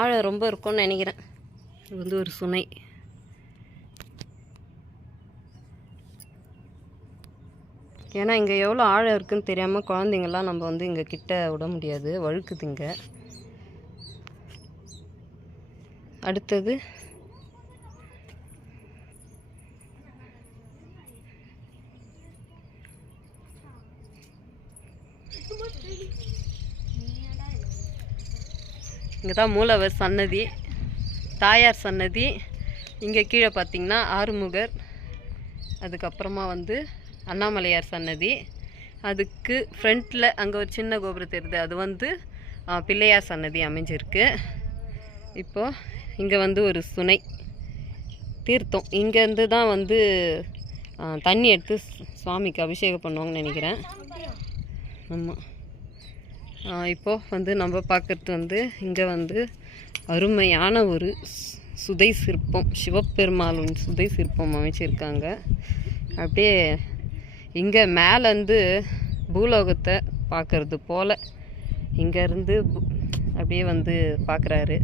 ஆழம் ரொம்ப இருக்கும்னு நினைக்கிறேன். இது வந்து ஒரு சுனை. ஏன்னா இங்கே எவ்வளோ ஆழம் இருக்குன்னு தெரியாமல் குழந்தைங்கள்லாம் நம்ம வந்து இங்கே கிட்ட விட முடியாது, வழுக்குதுங்க. அடுத்தது இங்கே தான் மூலவர் சன்னதி, தாயார் சன்னதி. இங்கே கீழே பார்த்தீங்கன்னா ஆறுமுகர், அதுக்கப்புறமா வந்து அண்ணாமலையார் சன்னதி. அதுக்கு ஃப்ரண்ட்டில் அங்கே ஒரு சின்ன கோபுரம் தெரியுது, அது வந்து பிள்ளையார் சன்னதி அமைஞ்சிருக்கு. இப்போது இங்கே வந்து ஒரு சுனை தீர்த்தம், இங்கேருந்து தான் வந்து தண்ணி எடுத்து சுவாமிக்கு அபிஷேகம் பண்ணுவாங்கன்னு நினைக்கிறேன். ஆமாம். இப்போது வந்து நம்ம பார்க்குறது வந்து இங்கே வந்து அருமையான ஒரு சுதை சிற்பம், சிவபெருமாளின் சுதை சிற்பம் அமைச்சிருக்காங்க. அப்படியே இங்கே மேலேருந்து பூலோகத்தை பார்க்குறது போல் இங்கேருந்து அப்படியே வந்து பார்க்குறாரு.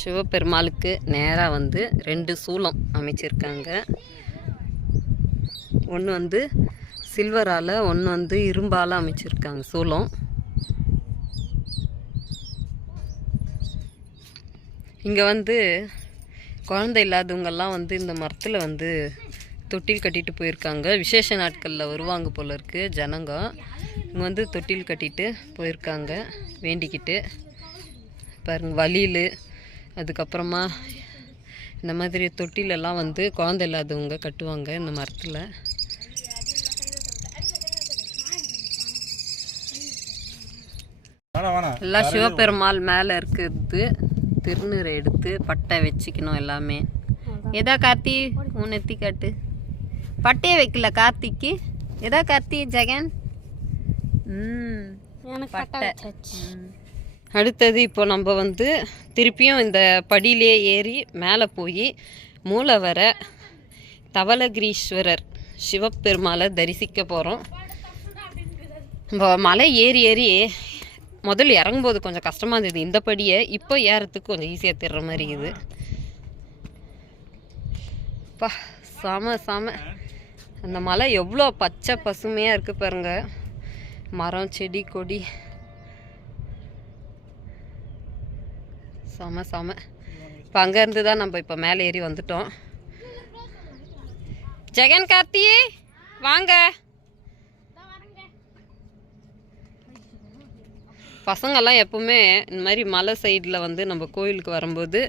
சிவபெருமாளுக்கு நேராக வந்து 2 சூலம் அமைச்சிருக்காங்க. ஒன்று வந்து சில்வரால், ஒன்று வந்து இரும்பால் அமைச்சிருக்காங்க சூலம். இங்கே வந்து குழந்தை இல்லாதவங்கெல்லாம் வந்து இந்த மரத்தில் வந்து தொட்டில் கட்டிட்டு போயிருக்காங்க. விசேஷ நாட்களில் வருவாங்க போல இருக்குது ஜனங்க. இங்கே வந்து தொட்டில் கட்டிட்டு போயிருக்காங்க வேண்டிக்கிட்டு. பாருங்க, வலியில் அதுக்கப்புறமா இந்த மாதிரி தொட்டிலெல்லாம் வந்து குழந்தை இல்லாதவங்க கட்டுவாங்க இந்த மரத்தில். எல்லாம் சிவபெருமாள் மேலே இருக்குது. திருநீரை எடுத்து பட்டை வச்சுக்கணும் எல்லாமே. எதா கார்த்தி உன் நெத்தி காட்டு. பட்டையே வைக்கல கார்த்திக்கு. எதா கார்த்தி ஜெகன் பட்டை. அடுத்தது இப்போ நம்ம வந்து திருப்பியும் இந்த படியிலே ஏறி மேலே போய் மூலவர தவளகிரீஸ்வரர் சிவபெருமாளை தரிசிக்க போகிறோம். நம்ம மலை ஏறி ஏறி முதல்ல இறங்கும்போது கொஞ்சம் கஷ்டமாக இருந்தது. இந்த படியை இப்போ ஏறத்துக்கு கொஞ்சம் ஈஸியாக தெரிகிற மாதிரி இருக்குது. பா செம அந்த மலை எவ்வளோ பச்சை பசுமையாக இருக்குது பாருங்க. மரம் செடி கொடி செம செம. இப்போ அங்கேருந்து தான் நம்ம இப்போ மேலே ஏறி வந்துட்டோம். ஜெகன் கார்த்தி வாங்க. பசங்கள்லாம் எப்பவுமே இந்த மாதிரி மலை சைடில் வந்து நம்ம கோயிலுக்கு வரும்போது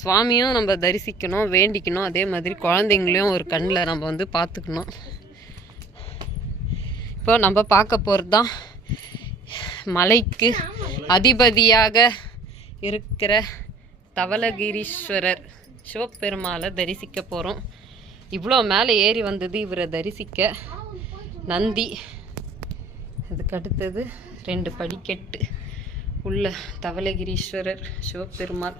சுவாமியும் நம்ம தரிசிக்கணும், வேண்டிக்கணும். அதே மாதிரி குழந்தைங்களையும் ஒரு கண்ணில் நம்ம வந்து பார்த்துக்கணும். இப்போ நம்ம பார்க்க போகிறது தான் மலைக்கு அதிபதியாக இருக்கிற தவளகிரீஸ்வரர் சிவபெருமாளை தரிசிக்க போகிறோம். இவ்வளோ மேலே ஏறி வந்தது இவரை தரிசிக்க. நந்தி, அதுக்கு அடுத்தது 2 படிக்கட்டு உள்ள தவளகிரீஸ்வரர் சிவபெருமாள்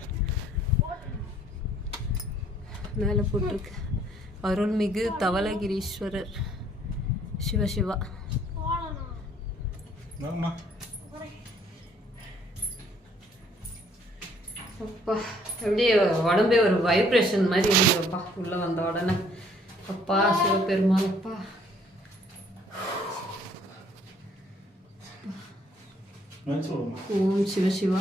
மேலே போட்டிருக்கு. அருள்மிகு தவளகிரீஸ்வரர் சிவசிவா. அப்பா அப்படியே உடம்பே ஒரு வைப்ரேஷன் மாதிரி இருந்ததுப்பா உள்ளே வந்த உடனே. அப்பா சிவபெருமாள், அப்பா ஓம் சிவசிவா.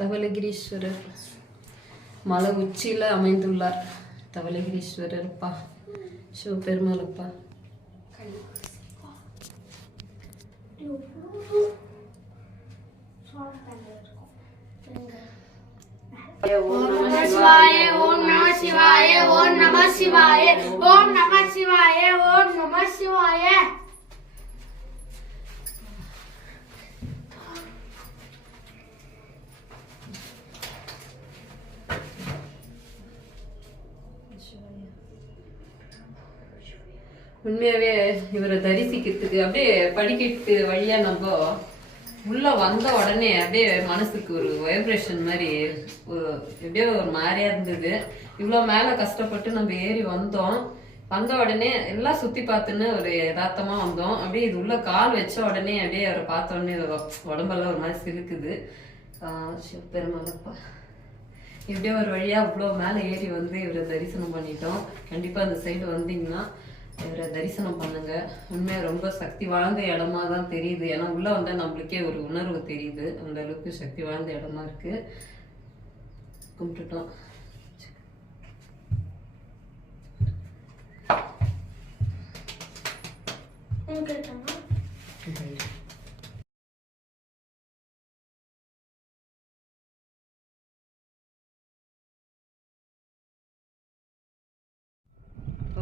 தவளகிரீஸ்வரர் மலை உச்சியில் அமைந்துள்ளார். தவளகிரீஸ்வரர் அப்பா சிவபெருமாள் அப்பா. ஓம் நம சிவாய, ஓம் நம சிவாய, ஓம் நம சிவாய, ஓம் நம சிவாய, ஓம் நம சிவாய. உண்மையாகவே இவரை தரிசிக்கிறதுக்கு அப்படியே படிக்கட்டு வழியாக நம்ம உள்ளே வந்த உடனே அப்படியே மனசுக்கு ஒரு வைப்ரேஷன் மாதிரி எப்படியோ ஒரு மாதிரியா இருந்தது. இவ்வளோ மேலே கஷ்டப்பட்டு நம்ம ஏறி வந்தோம். வந்த உடனே எல்லாம் சுற்றி பார்த்துன்னு ஒரு யதார்த்தமாக வந்தோம். அப்படியே இது உள்ள கால் வச்ச உடனே அப்படியே அவரை பார்த்த உடனே உடம்பெல்லாம் ஒரு மாதிரி சிலுக்குது. சிவபெருமாளப்பா எப்படியோ ஒரு வழியாக இவ்வளோ மேலே ஏறி வந்து இவரை தரிசனம் பண்ணிட்டோம். கண்டிப்பாக அந்த சைடு வந்தீங்கன்னா இவரை தரிசனம் பண்ணுங்க. உண்மையாக ரொம்ப சக்தி வாய்ந்த இடமா தான் தெரியுது. ஏன்னா உள்ளே வந்தால் நம்மளுக்கே ஒரு உணர்வு தெரியுது. அந்த அளவுக்கு சக்தி வாய்ந்த இடமா இருக்கு. கும்பிட்டுட்டோம்.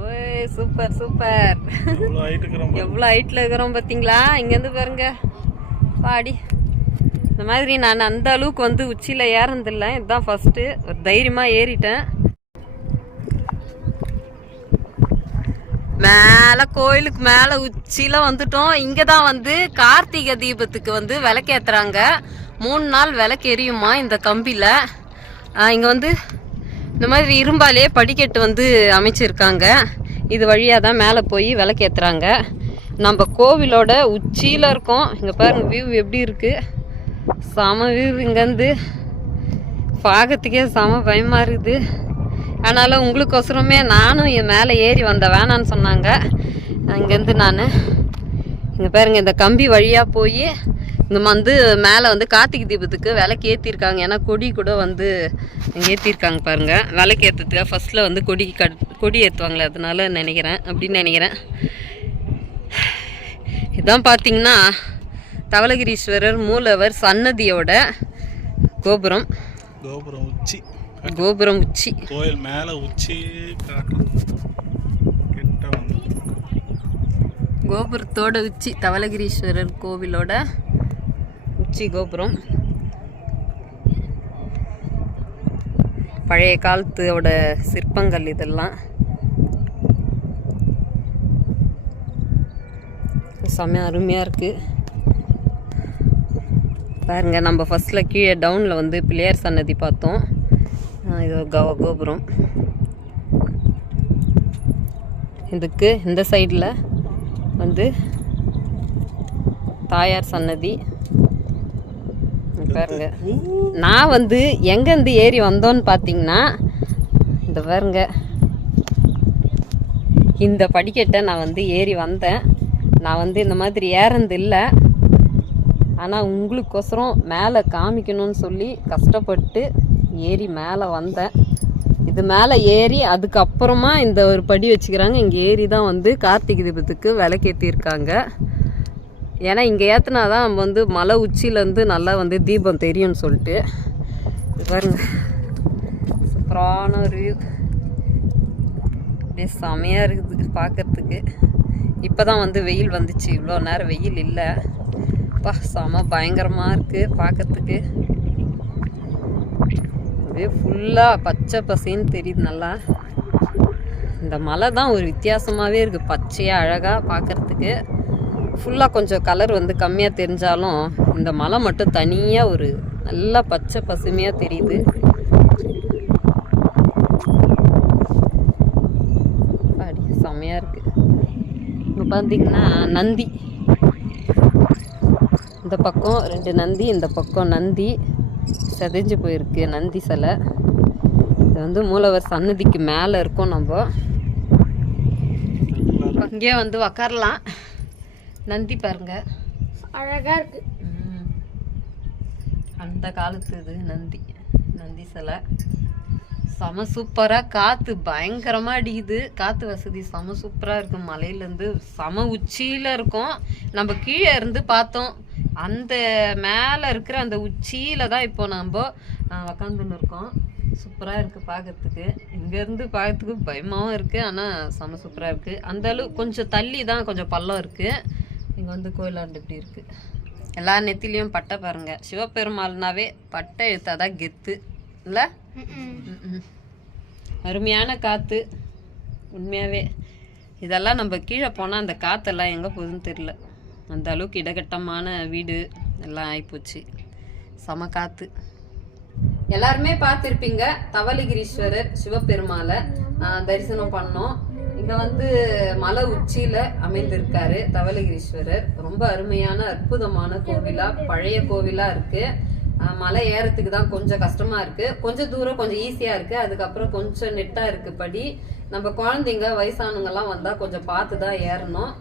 ஓய் சூப்பர் சூப்பர். எவ்வளோ ஹைட்டில் இருக்கிறோம் பார்த்தீங்களா? இங்கேருந்து பாருங்க பாடி. இந்த மாதிரி நான் அந்த அளவுக்கு வந்து உச்சியில் ஏறதில்லை. இதுதான் ஃபஸ்ட்டு. ஒரு தைரியமாக ஏறிட்டேன். மேலே கோயிலுக்கு மேலே உச்சியில் வந்துட்டோம். இங்கே தான் வந்து கார்த்திகை தீபத்துக்கு வந்து விளக்கேற்றுறாங்க. 3 நாள் விளக்கு எரியுமா இந்த கம்பியில். இங்கே வந்து இந்த மாதிரி இரும்பாலே படிக்கட்டு வந்து அமைச்சிருக்காங்க. இது வழியாக தான் மேலே போய் விளக்கேற்றுறாங்க. நம்ம கோவிலோட உச்சியில் இருக்கோம். இங்கே பாருங்கள் வியூ எப்படி இருக்குது. செம வியூ. இங்கேருந்து பார்க்கறதுக்கே செம பயமாக இருக்குது. அதனால் உங்களுக்கொசரமே நானும் என் மேலே ஏறி வந்தேன். வேணான்னு சொன்னாங்க. இங்கேருந்து நான் இங்கே பாருங்கள் இந்த கம்பி வழியாக போய் இங்கே வந்து மேலே வந்து கார்த்திகை தீபத்துக்கு விளக்கு ஏற்றிருக்காங்க. ஏன்னா கொடி கூட வந்து இங்கே ஏற்றிருக்காங்க பாருங்கள். விளக்கு ஏற்றுறதுக்காக ஃபஸ்ட்டில் வந்து கொடி ஏற்றுவாங்களே, அதனால நினைக்கிறேன், அப்படின்னு நினைக்கிறேன். இதான் பார்த்தீங்கன்னா தவளகிரீஸ்வரர் மூலவர் சன்னதியோட கோபுரம். கோபுரம் உச்சி கோயில் மேலே உச்சி கோபுரத்தோட உச்சி தவளகிரீஸ்வரர் கோவிலோட உச்சி கோபுரம். பழைய காலத்தோட சிற்பங்கள் இதெல்லாம். செம்ம அருமையாக இருக்குது பாருங்க. நம்ம ஃபஸ்ட்டில் கீழே டவுனில் வந்து பிள்ளையார் சன்னதி பார்த்தோம். இது கோபுரம். இதுக்கு இந்த சைடில் வந்து தாயார் சன்னதி பாருங்க. நான் வந்து எங்கேருந்து ஏறி வந்தோன்னு பார்த்தீங்கன்னா இந்த பாருங்க இந்த படிக்கட்டை நான் வந்து ஏறி வந்தேன். நான் வந்து இந்த மாதிரி ஏறது இல்லை. ஆனால் உங்களுக்கோசரம் மேலே காமிக்கணும்னு சொல்லி கஷ்டப்பட்டு ஏறி மேலே வந்தேன். இது மேலே ஏறி அதுக்கப்புறமா இந்த ஒரு படி வச்சுக்கிறாங்க. இங்கே ஏறி தான் வந்து கார்த்திகை தீபத்துக்கு விளக்கேற்றிருக்காங்க. ஏன்னா இங்கே ஏற்றினா தான் நம்ம வந்து மலை உச்சியிலேருந்து நல்லா வந்து தீபம் தெரியும்னு சொல்லிட்டு. இது பாருங்க, சூப்பரான ஒரு வியூ, அப்படியே செமையாக இருக்குது பார்க்கறதுக்கு. இப்போ தான் வந்து வெயில் வந்துச்சு, இவ்வளோ நேரம் வெயில் இல்லை. செம பயங்கரமாக இருக்குது பார்க்கறதுக்கு. அப்படியே ஃபுல்லாக பச்சை பசேன்னு தெரியுது நல்லா. இந்த மலை தான் ஒரு வித்தியாசமாகவே இருக்குது, பச்சையாக அழகாக பார்க்குறதுக்கு. ஃபுல்லாக கொஞ்சம் கலர் வந்து கம்மியாக தெரிஞ்சாலும் இந்த மலை மட்டும் தனியாக ஒரு நல்லா பச்சை பசுமையாக தெரியுது. அப்படி செம்மையாக இருக்குது. இங்கே பார்த்தீங்கன்னா நந்தி, இந்த பக்கம் 2 நந்தி, இந்த பக்கம் நந்தி செதைஞ்சு போயிருக்கு நந்தி சிலை. இது வந்து மூலவர் சன்னதிக்கு மேலே இருக்கும். நம்ம அங்கேயே வந்து உக்காரலாம். நந்தி பாருங்க அழகா இருக்கு. அந்த காலத்து இது நந்தி சிலை செம சூப்பராக. காற்று பயங்கரமாக அடிக்குது, காற்று வசதி செம சூப்பராக இருக்கும். மலையிலேருந்து செம உச்சியில் இருக்கும். நம்ம கீழே இருந்து பார்த்தோம், அந்த மேலே இருக்கிற அந்த உச்சியில் தான் இப்போ நம்ம உக்காந்துன்னு இருக்கோம். சூப்பராக இருக்குது பார்க்கறதுக்கு. இங்கேருந்து பார்க்கறதுக்கு பயமாகவும் இருக்குது, ஆனால் செம சூப்பராக இருக்குது. அந்த அளவு கொஞ்சம் தள்ளி தான் கொஞ்சம் பள்ளம் இருக்குது. இங்கே வந்து கோயிலாண்டு இப்படி இருக்குது. எல்லா நெத்திலையும் பட்டை பாருங்கள். சிவபெருமாள்னாவே பட்டை எழுத்தாதான் கெத்து இல்லை? அருமையான காற்று உண்மையாகவே. இதெல்லாம் நம்ம கீழே போனால் அந்த காற்றெல்லாம் எங்கே போகுதுன்னு தெரியல. அந்த அளவுக்கு இடகட்டமான வீடு எல்லாம் ஆகிப்போச்சு. செம காற்று. எல்லாருமே பார்த்துருப்பீங்க தவளகிரீஸ்வரர் சிவபெருமாளை தரிசனம் பண்ணோம். இங்கே வந்து மலை உச்சியில் அமைந்திருக்காரு தவளகிரீஸ்வரர். ரொம்ப அருமையான அற்புதமான கோவிலாக, பழைய கோவிலாக இருக்குது. மலை ஏறத்துக்கு தான் கொஞ்சம் கஷ்டமாக இருக்குது, கொஞ்சம் தூரம் கொஞ்சம் ஈஸியாக இருக்குது. அதுக்கப்புறம் கொஞ்சம் நெட்டாக இருக்குது படி. நம்ம குழந்தைங்க வயசானவங்கெல்லாம் வந்தால் கொஞ்சம் பார்த்து தான் ஏறணும்.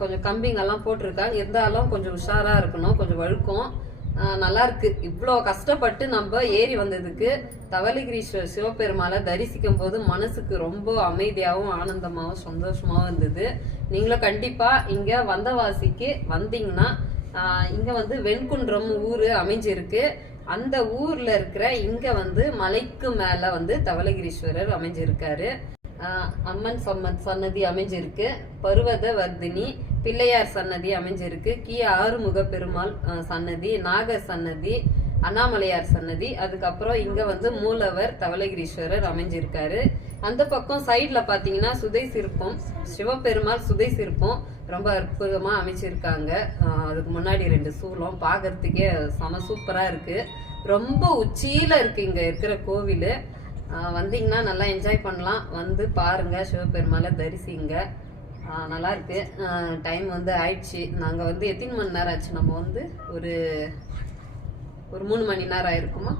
கொஞ்சம் கம்பிங்கெல்லாம் போட்டிருக்காங்க, இருந்தாலும் கொஞ்சம் உஷாராக இருக்கணும், கொஞ்சம் வழுக்கும். நல்லா இருக்கு. இவ்வளோ கஷ்டப்பட்டு நம்ம ஏறி வந்ததுக்கு தவளகிரீஸ்வரர் சிவபெருமாளை தரிசிக்கும் போது மனசுக்கு ரொம்ப அமைதியாகவும் ஆனந்தமாகவும் சந்தோஷமாகவும் இருந்தது. நீங்களும் கண்டிப்பாக இங்கே வந்தவாசிக்கு வந்தீங்கன்னா இங்கே வந்து வெண்குன்றம் ஊர் அமைஞ்சிருக்கு. அந்த ஊரில் இருக்கிற இங்கே வந்து மலைக்கு மேலே வந்து தவளகிரீஸ்வரர் அமைஞ்சிருக்காரு. அம்மன் சன்னதி அமைஞ்சிருக்கு, பருவத வர்தினி பிள்ளையார் சன்னதி அமைஞ்சிருக்கு, ஆறுமுக பெருமாள் சன்னதி, நாகர் சன்னதி, அண்ணாமலையார் சன்னதி. அதுக்கப்புறம் இங்க வந்து மூலவர் தவளகிரீஸ்வரர் அமைஞ்சிருக்காரு. அந்த பக்கம் சைட்ல பாத்தீங்கன்னா சுதை சிற்பம், சிவபெருமாள் சுதை சிற்பம் ரொம்ப அற்புதமா அமைச்சிருக்காங்க. அதுக்கு முன்னாடி 2 சூலம் பார்க்கறதுக்கே செம சூப்பரா இருக்கு. ரொம்ப உச்சியில இருக்கு இங்க இருக்கிற கோவில். வந்தீங்கன்னா நல்லா என்ஜாய் பண்ணலாம். வந்து பாருங்க, சிவபெருமாளை தரிசிங்க. நல்லா இருக்கு. டைம் வந்து ஆயிடுச்சு. நாங்கள் வந்து எத்தனை மணி நேரம் ஆச்சு? நம்ம வந்து ஒரு 3 மணி நேரம் ஆயிருக்குமா.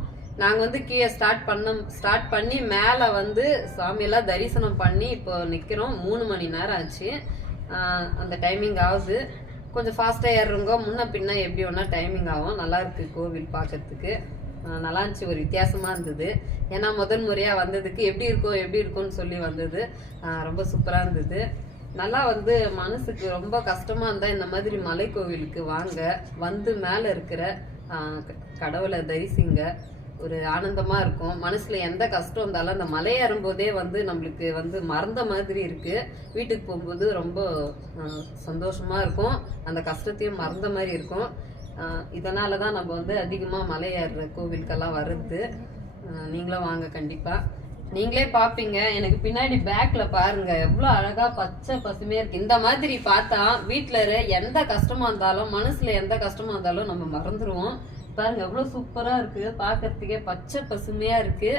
நாங்கள் வந்து கீழே ஸ்டார்ட் பண்ணி மேலே வந்து சாமியெல்லாம் தரிசனம் பண்ணி இப்போ நிற்கிறோம். 3 மணி நேரம் ஆச்சு. அந்த டைமிங் ஆகுது. கொஞ்சம் ஃபாஸ்ட்டாக ஏறுறவங்க முன்ன பின்ன எப்படி ஒன்றா டைமிங் ஆகும். நல்லா இருக்கு கோவில் பார்க்கறதுக்கு. நல்லா இருந்துச்சு, ஒரு வித்தியாசமாக இருந்தது. ஏன்னா முதல் முறையாக வந்ததுக்கு எப்படி இருக்கும்னு சொல்லி வந்தது. ரொம்ப சூப்பராக இருந்தது. நல்லா வந்து மனசுக்கு ரொம்ப கஷ்டமாக இருந்தால் இந்த மாதிரி மலை கோவிலுக்கு வாங்க, வந்து மேலே இருக்கிற கடவுளை தரிசிங்க. ஒரு ஆனந்தமாக இருக்கும். மனசில் எந்த கஷ்டம் இருந்தாலும் அந்த மலை ஏறும்போதே வந்து நம்மளுக்கு வந்து மறந்த மாதிரி இருக்குது. வீட்டுக்கு போகும்போது ரொம்ப சந்தோஷமாக இருக்கும், அந்த கஷ்டத்தையும் மறந்த மாதிரி இருக்கும். இதனால தான் நம்ம வந்து அதிகமாக மலை ஏறுற கோவிலுக்கெல்லாம் வருது. நீங்களும் வாங்க கண்டிப்பாக. நீங்களே பார்ப்பீங்க. எனக்கு பின்னாடி பேக்ல பாருங்க எவ்வளோ அழகா பச்சை பசுமையா இருக்கு. இந்த மாதிரி பார்த்தா வீட்டில் எந்த கஷ்டமா இருந்தாலும், மனசுல எந்த கஷ்டமா இருந்தாலும் நம்ம மறந்துடுவோம். பாருங்க எவ்வளோ சூப்பரா இருக்கு பார்க்கறதுக்கே, பச்சை பசுமையா இருக்கு.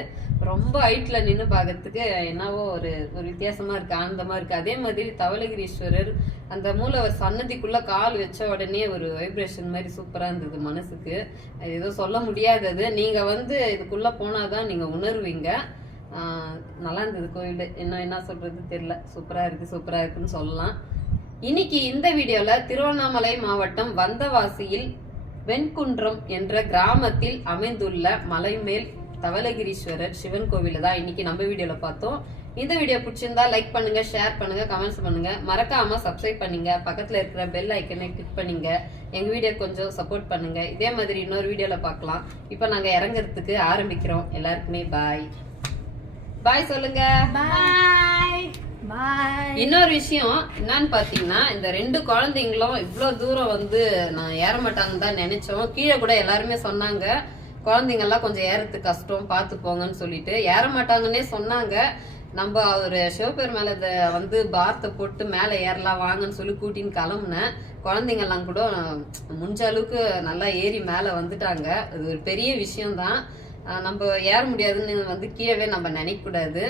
ரொம்ப ஹைட்ல நின்று பார்க்கறதுக்கு என்னவோ ஒரு வித்தியாசமா இருக்கு, ஆனந்தமா இருக்கு. அதே மாதிரி தவளகிரீஸ்வரர் அந்த மூலவர் சன்னதிக்குள்ள கால் வச்ச உடனே ஒரு வைப்ரேஷன் மாதிரி சூப்பரா இருந்தது மனசுக்கு. ஏதோ சொல்ல முடியாதது. நீங்க வந்து இதுக்குள்ள போனாதான் நீங்க உணர்வீங்க. நல்லா இருந்தது கோயில். என்ன சொல்றது தெரியல. சூப்பரா இருக்குன்னு சொல்லலாம். இன்னைக்கு இந்த வீடியோல திருவண்ணாமலை மாவட்டம் வந்தவாசியில் வெண்குன்றம் என்ற கிராமத்தில் அமைந்துள்ள மலைமேல் தவளகிரீஸ்வரர் சிவன் கோவில தான் இன்னைக்கு நம்ம வீடியோல பார்த்தோம். இந்த வீடியோ பிடிச்சிருந்தா லைக் பண்ணுங்க, ஷேர் பண்ணுங்க, கமெண்ட்ஸ் பண்ணுங்க, மறக்காம சப்ஸ்கிரைப் பண்ணுங்க, பக்கத்துல இருக்கிற பெல் ஐக்கனை கிளிக் பண்ணுங்க, எங்க வீடியோ கொஞ்சம் சப்போர்ட் பண்ணுங்க. இதே மாதிரி இன்னொரு வீடியோல பார்க்கலாம். இப்போ நாங்க இறங்குறதுக்கு ஆரம்பிக்கிறோம். எல்லாருக்குமே பாய் பாய் சொல்லுங்க. பாய் பாய். இன்னொரு விஷயம் என்னன்னு பாத்தீங்கன்னா, இந்த 2 குழந்தைங்களும் இவ்வளவு தூரம் வந்து நான் ஏற மாட்டாங்கன்னு தான் நினைச்சோம். கீழே கூட எல்லாருமே சொன்னாங்க குழந்தைங்க எல்லாம் கொஞ்சம் ஏறதுக்கு கஷ்டம், பார்த்து போங்கன்னு சொல்லிட்டு ஏற மாட்டாங்கன்னே சொன்னாங்க. நம்ம ஒரு சிவபெருமாள் வந்து பாரத்தை போட்டு மேலே ஏறலாம் வாங்கன்னு சொல்லி கூட்டின்னு கிளம்புனேன். குழந்தைங்க எல்லாம் கூட முடிஞ்ச அளவுக்கு நல்லா ஏறி மேலே வந்துட்டாங்க. இது ஒரு பெரிய விஷயம்தான். நம்ம ஏற முடியாதுன்னு வந்து கீழே நம்ம நினைக்க கூடாது.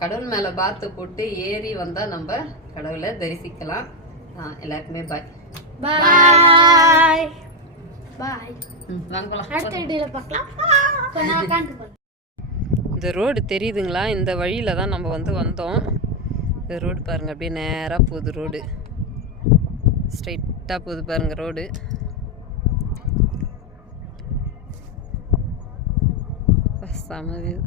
கடவுள் மேல பார்த்து போட்டு ஏறி வந்தா நம்ம கடவுளை தரிசிக்கலாம். எல்லாருக்குமே பாய் பாய் பாய். வாங்க போலாம். அடுத்த வீடியோல பார்க்கலாம். இந்த ரோடு தெரியுதுங்களா? இந்த வழியில தான் நம்ம வந்து வந்தோம். இந்த ரோடு பாருங்க, அப்படியே நேரா போகுது. ரோடு ஸ்ட்ரைட்டா போகுது பாருங்க ரோடு. செம வியூ.